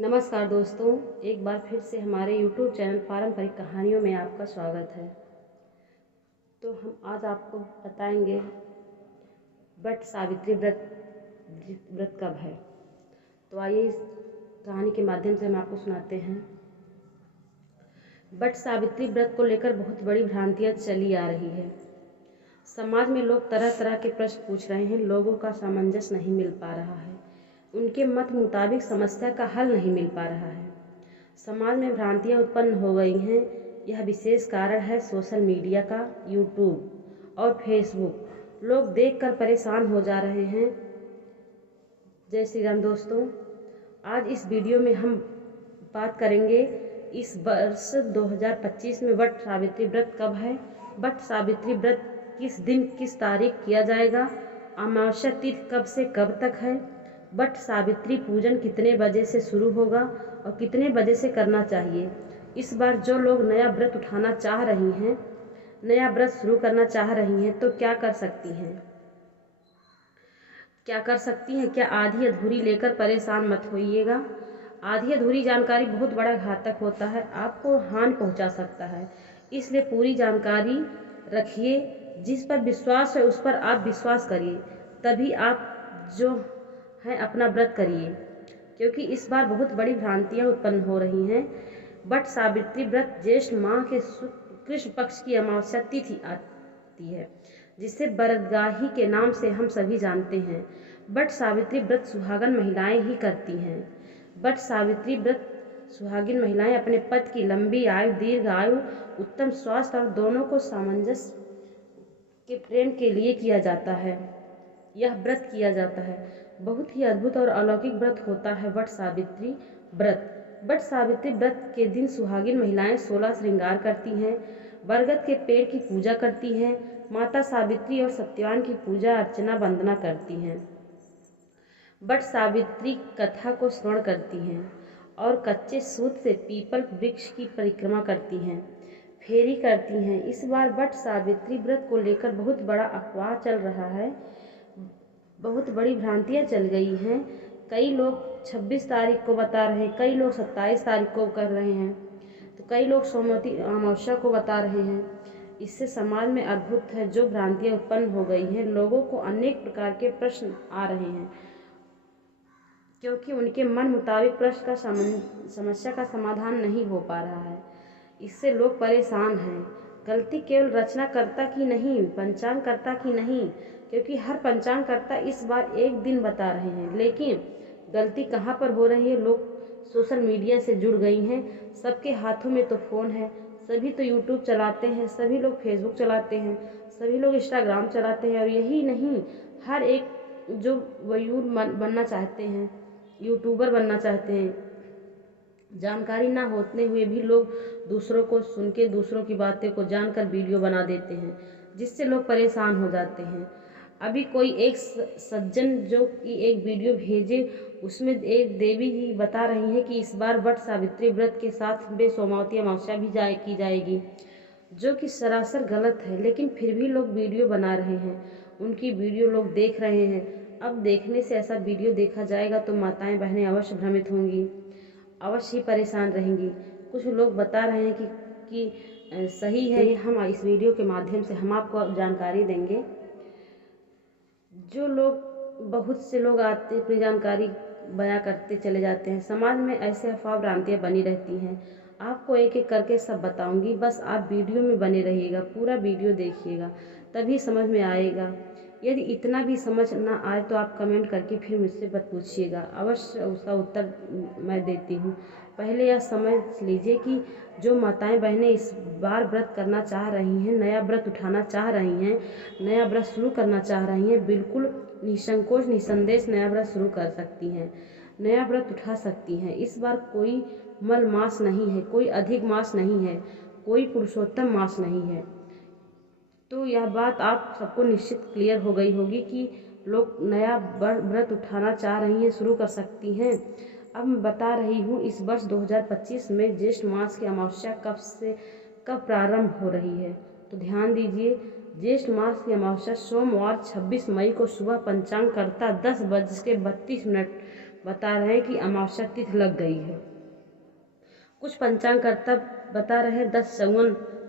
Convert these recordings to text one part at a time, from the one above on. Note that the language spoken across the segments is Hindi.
नमस्कार दोस्तों, एक बार फिर से हमारे YouTube चैनल पारंपरिक कहानियों में आपका स्वागत है। तो हम आज आपको बताएंगे वट सावित्री व्रत कब है। तो आइए इस कहानी के माध्यम से हम आपको सुनाते हैं। वट सावित्री व्रत को लेकर बहुत बड़ी भ्रांतियां चली आ रही है। समाज में लोग तरह तरह के प्रश्न पूछ रहे हैं। लोगों का सामंजस्य नहीं मिल पा रहा है। उनके मत मुताबिक समस्या का हल नहीं मिल पा रहा है। समाज में भ्रांतियां उत्पन्न हो गई हैं। यह विशेष कारण है सोशल मीडिया का, यूट्यूब और फेसबुक। लोग देखकर परेशान हो जा रहे हैं। जय श्री राम दोस्तों, आज इस वीडियो में हम बात करेंगे इस वर्ष 2025 में वट सावित्री व्रत कब है, वट सावित्री व्रत किस दिन किस तारीख किया जाएगा, अमावस्या तिथि कब से कब तक है, वट सावित्री पूजन कितने बजे से शुरू होगा और कितने बजे से करना चाहिए। इस बार जो लोग नया व्रत उठाना चाह रही हैं, नया व्रत शुरू करना चाह रही हैं, तो क्या कर सकती हैं, क्या आधी अधूरी लेकर परेशान मत होइएगा। आधी अधूरी जानकारी बहुत बड़ा घातक होता है, आपको हानि पहुंचा सकता है। इसलिए पूरी जानकारी रखिए। जिस पर विश्वास है उस पर आप विश्वास करिए, तभी आप जो है अपना व्रत करिए, क्योंकि इस बार बहुत बड़ी भ्रांतियां उत्पन्न हो रही हैं। वट सावित्री व्रत ज्येष्ठ माह के कृष्ण पक्ष की अमावस्या तिथि आती है, जिसे बरदगाही के नाम से हम सभी जानते हैं। वट सावित्री व्रत सुहागन महिलाएं ही करती हैं। वट सावित्री व्रत सुहागिन महिलाएं अपने पति की लंबी आयु, दीर्घ आयु, उत्तम स्वास्थ्य और दोनों को सामंजस्य के प्रेम के लिए किया जाता है। यह व्रत किया जाता है। बहुत ही अद्भुत और अलौकिक व्रत होता है वट सावित्री व्रत। वट सावित्री व्रत के दिन सुहागिन महिलाएं 16 श्रृंगार करती हैं, बरगद के पेड़ की पूजा करती हैं, माता सावित्री और सत्यवान की पूजा अर्चना वंदना करती हैं, वट सावित्री कथा को श्रवण करती हैं और कच्चे सूत से पीपल वृक्ष की परिक्रमा करती हैं, फेरी करती हैं। इस बार वट सावित्री व्रत को लेकर बहुत बड़ा अफवाह चल रहा है, बहुत बड़ी भ्रांतियां चल गई हैं। कई लोग 26 तारीख को बता रहे हैं, कई लोग 27 तारीख को कर रहे हैं, तो कई लोग सोमवती अमावस्या को बता रहे हैं। इससे समाज में अद्भुत है जो भ्रांतियां उत्पन्न हो गई हैं। लोगों को अनेक प्रकार के प्रश्न आ रहे हैं, क्योंकि उनके मन मुताबिक प्रश्न का समस्या का समाधान नहीं हो पा रहा है। इससे लोग परेशान हैं। गलती केवल रचनाकर्ता की नहीं, पंचांगकर्ता की नहीं, क्योंकि हर पंचांगकर्ता इस बार एक दिन बता रहे हैं। लेकिन गलती कहाँ पर हो रही है? लोग सोशल मीडिया से जुड़ गई हैं। सबके हाथों में तो फ़ोन है, सभी तो यूट्यूब चलाते हैं, सभी लोग फेसबुक चलाते हैं, सभी लोग इंस्टाग्राम चलाते हैं। और यही नहीं, हर एक जो बनना चाहते हैं, यूट्यूबर बनना चाहते हैं, जानकारी ना होते हुए भी लोग दूसरों को सुन के, दूसरों की बातें को जानकर वीडियो बना देते हैं, जिससे लोग परेशान हो जाते हैं। अभी कोई एक सज्जन जो कि एक वीडियो भेजे, उसमें एक देवी जी बता रही हैं कि इस बार वट सावित्री व्रत के साथ में सोमवती अमावस्या भी की जाएगी, जो कि सरासर गलत है। लेकिन फिर भी लोग वीडियो बना रहे हैं, उनकी वीडियो लोग देख रहे हैं। अब देखने से ऐसा वीडियो देखा जाएगा तो माताएं बहनें अवश्य भ्रमित होंगी, अवश्य ही परेशान रहेंगी। कुछ लोग बता रहे हैं कि सही है। हम इस वीडियो के माध्यम से हम आपको जानकारी देंगे। जो लोग, बहुत से लोग आते अपनी जानकारी बयां करते चले जाते हैं। समाज में ऐसे अफवाह भ्रांतियां बनी रहती हैं। आपको एक एक करके सब बताऊंगी, बस आप वीडियो में बने रहिएगा, पूरा वीडियो देखिएगा, तभी समझ में आएगा। यदि इतना भी समझ ना आए तो आप कमेंट करके फिर मुझसे मत पूछिएगा, अवश्य उसका उत्तर मैं देती हूँ। पहले यह समझ लीजिए कि जो माताएं बहनें इस बार व्रत करना चाह रही हैं, नया व्रत उठाना चाह रही हैं, नया व्रत शुरू करना चाह रही हैं, बिल्कुल निसंकोच निसंदेश नया व्रत शुरू कर सकती हैं, नया व्रत उठा सकती हैं। इस बार कोई मल मास नहीं है, कोई अधिक मास नहीं है, कोई पुरुषोत्तम मास नहीं है। तो यह बात आप सबको निश्चित क्लियर हो गई होगी कि लोग नया व्रत उठाना चाह रही हैं, शुरू कर सकती हैं। अब मैं बता रही हूँ इस वर्ष 2025 में ज्येष्ठ मास की अमावस्या कब प्रारंभ हो रही है। तो ध्यान दीजिए, ज्येष्ठ मास की अमावस्या सोमवार 26 मई को सुबह पंचांगकर्ता 10:32 बता रहे हैं कि अमावस्या तिथि लग गई है। कुछ पंचांगकर्ता बता रहे हैं 10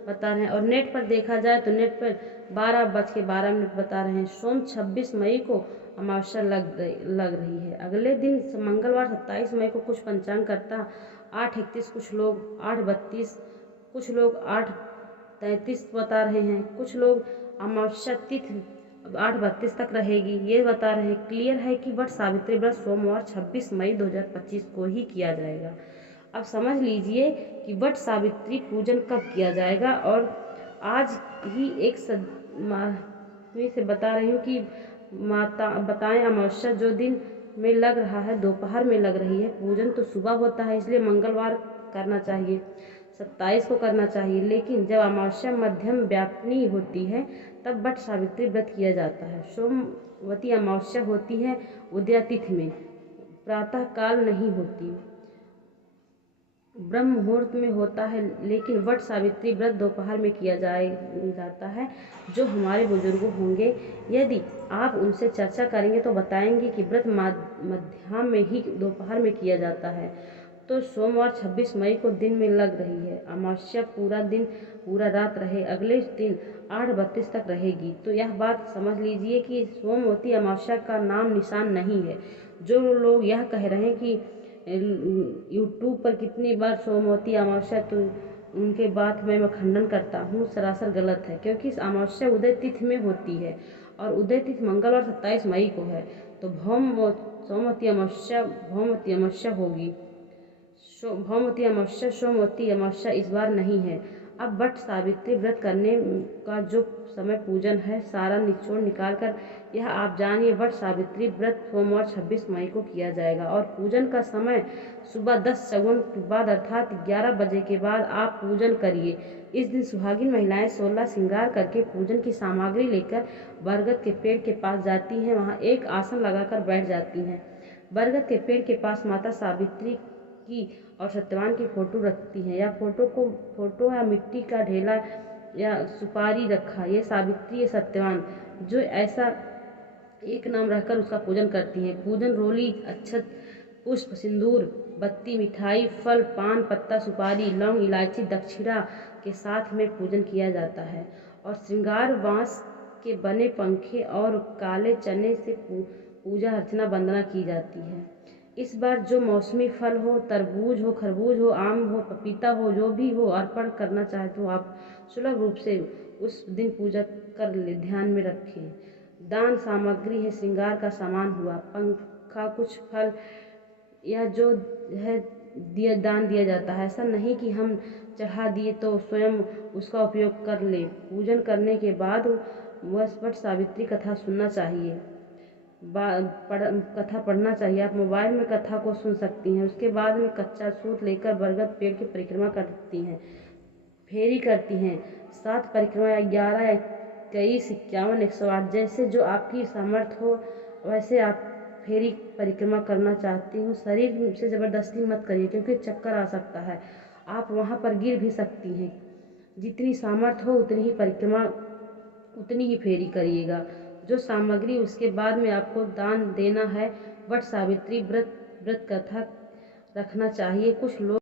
बता रहे हैं, और नेट पर देखा जाए तो नेट पर 12:12 बता रहे हैं। सोम 26 मई को अमावस्या लग रही है। अगले दिन मंगलवार 27 मई को कुछ पंचांगकर्ता 8:31, कुछ लोग 8:32, कुछ लोग 8:33 बता रहे हैं। कुछ लोग अमावस्या तिथि 8:32 तक रहेगी ये बता रहे हैं। क्लियर है कि वट सावित्री व्रत सोमवार 26 मई 2025 को ही किया जाएगा। अब समझ लीजिए कि वट सावित्री पूजन कब किया जाएगा। और आज ही एक से बता रही हूँ कि माता बताएं अमावस्या जो दिन में लग रहा है दोपहर में लग रही है। पूजन तो सुबह होता है, इसलिए मंगलवार करना चाहिए, 27 को करना चाहिए। लेकिन जब अमावस्या मध्यम व्यापनी होती है तब वट सावित्री व्रत किया जाता है। सोमवती अमावस्या होती है उदया तिथि में, प्रातः काल नहीं होती, ब्रह्म मुहूर्त में होता है। लेकिन वट सावित्री व्रत दोपहर में किया जाता है। जो हमारे बुजुर्ग होंगे, यदि आप उनसे चर्चा करेंगे तो बताएंगे कि व्रत मध्याह्न में ही दोपहर में किया जाता है। तो सोमवार 26 मई को दिन में लग रही है, अमावस्या पूरा दिन पूरा रात रहे, अगले दिन 8:32 तक रहेगी। तो यह बात समझ लीजिए कि सोमवती अमावस्या का नाम निशान नहीं है। जो लोग यह कह रहे हैं कि यूट्यूब पर कितनी बार सोमवती अमावस्या, तो उनके बात में मैं खंडन करता हूँ, सरासर गलत है। क्योंकि इस अमावस्या उदय तिथि में होती है और उदय तिथि मंगलवार 27 मई को है। तो सोमवती अमावस्या होगी। सोमवती अमावस्या इस बार नहीं है। अब वट सावित्री व्रत करने का जो समय पूजन है सारा निचोड़ निकालकर यह आप जानिए। वट सावित्री व्रत सोमवार 26 मई को किया जाएगा और पूजन का समय सुबह 10 के बाद अर्थात 11 बजे के बाद आप पूजन करिए। इस दिन सुहागिन महिलाएं 16 श्रृंगार करके पूजन की सामग्री लेकर बरगद के पेड़ के पास जाती हैं। वहां एक आसन लगाकर बैठ जाती हैं। बरगद के पेड़ के पास माता सावित्री की और सत्यवान की फोटो रखती हैं, या फोटो या मिट्टी का ढेला या सुपारी रखा। ये सावित्री, ये सत्यवान, जो ऐसा एक नाम रहकर उसका पूजन करती हैं। पूजन रोली, अक्षत, पुष्प, सिंदूर, बत्ती, मिठाई, फल, पान पत्ता, सुपारी, लौंग, इलायची, दक्षिणा के साथ में पूजन किया जाता है। और श्रृंगार बांस के बने पंखे और काले चने से पूजा अर्चना वंदना की जाती है। इस बार जो मौसमी फल हो, तरबूज हो, खरबूज हो, आम हो, पपीता हो, जो भी हो अर्पण करना चाहे तो आप सुलभ रूप से उस दिन पूजा कर ले, ध्यान में रखें। दान सामग्री है, श्रृंगार का सामान हुआ, पंखा, कुछ फल, यह जो है दान दिया जाता है। ऐसा नहीं कि हम चढ़ा दिए तो स्वयं उसका उपयोग कर लें। पूजन करने के बाद वट सावित्री कथा सुनना चाहिए, कथा पढ़ना चाहिए। आप मोबाइल में कथा को सुन सकती हैं। उसके बाद में कच्चा सूत लेकर बरगद पेड़ की परिक्रमा करती हैं, फेरी करती हैं। 7 परिक्रमा या 11 या 21, 51, 108 जैसे जो आपकी सामर्थ्य हो वैसे आप फेरी परिक्रमा करना चाहती हूँ। शरीर से ज़बरदस्ती मत करिए क्योंकि चक्कर आ सकता है, आप वहाँ पर गिर भी सकती हैं। जितनी सामर्थ्य हो उतनी ही परिक्रमा, उतनी ही फेरी करिएगा। जो सामग्री उसके बाद में आपको दान देना है। वट सावित्री व्रत कथा रखना चाहिए। कुछ लोग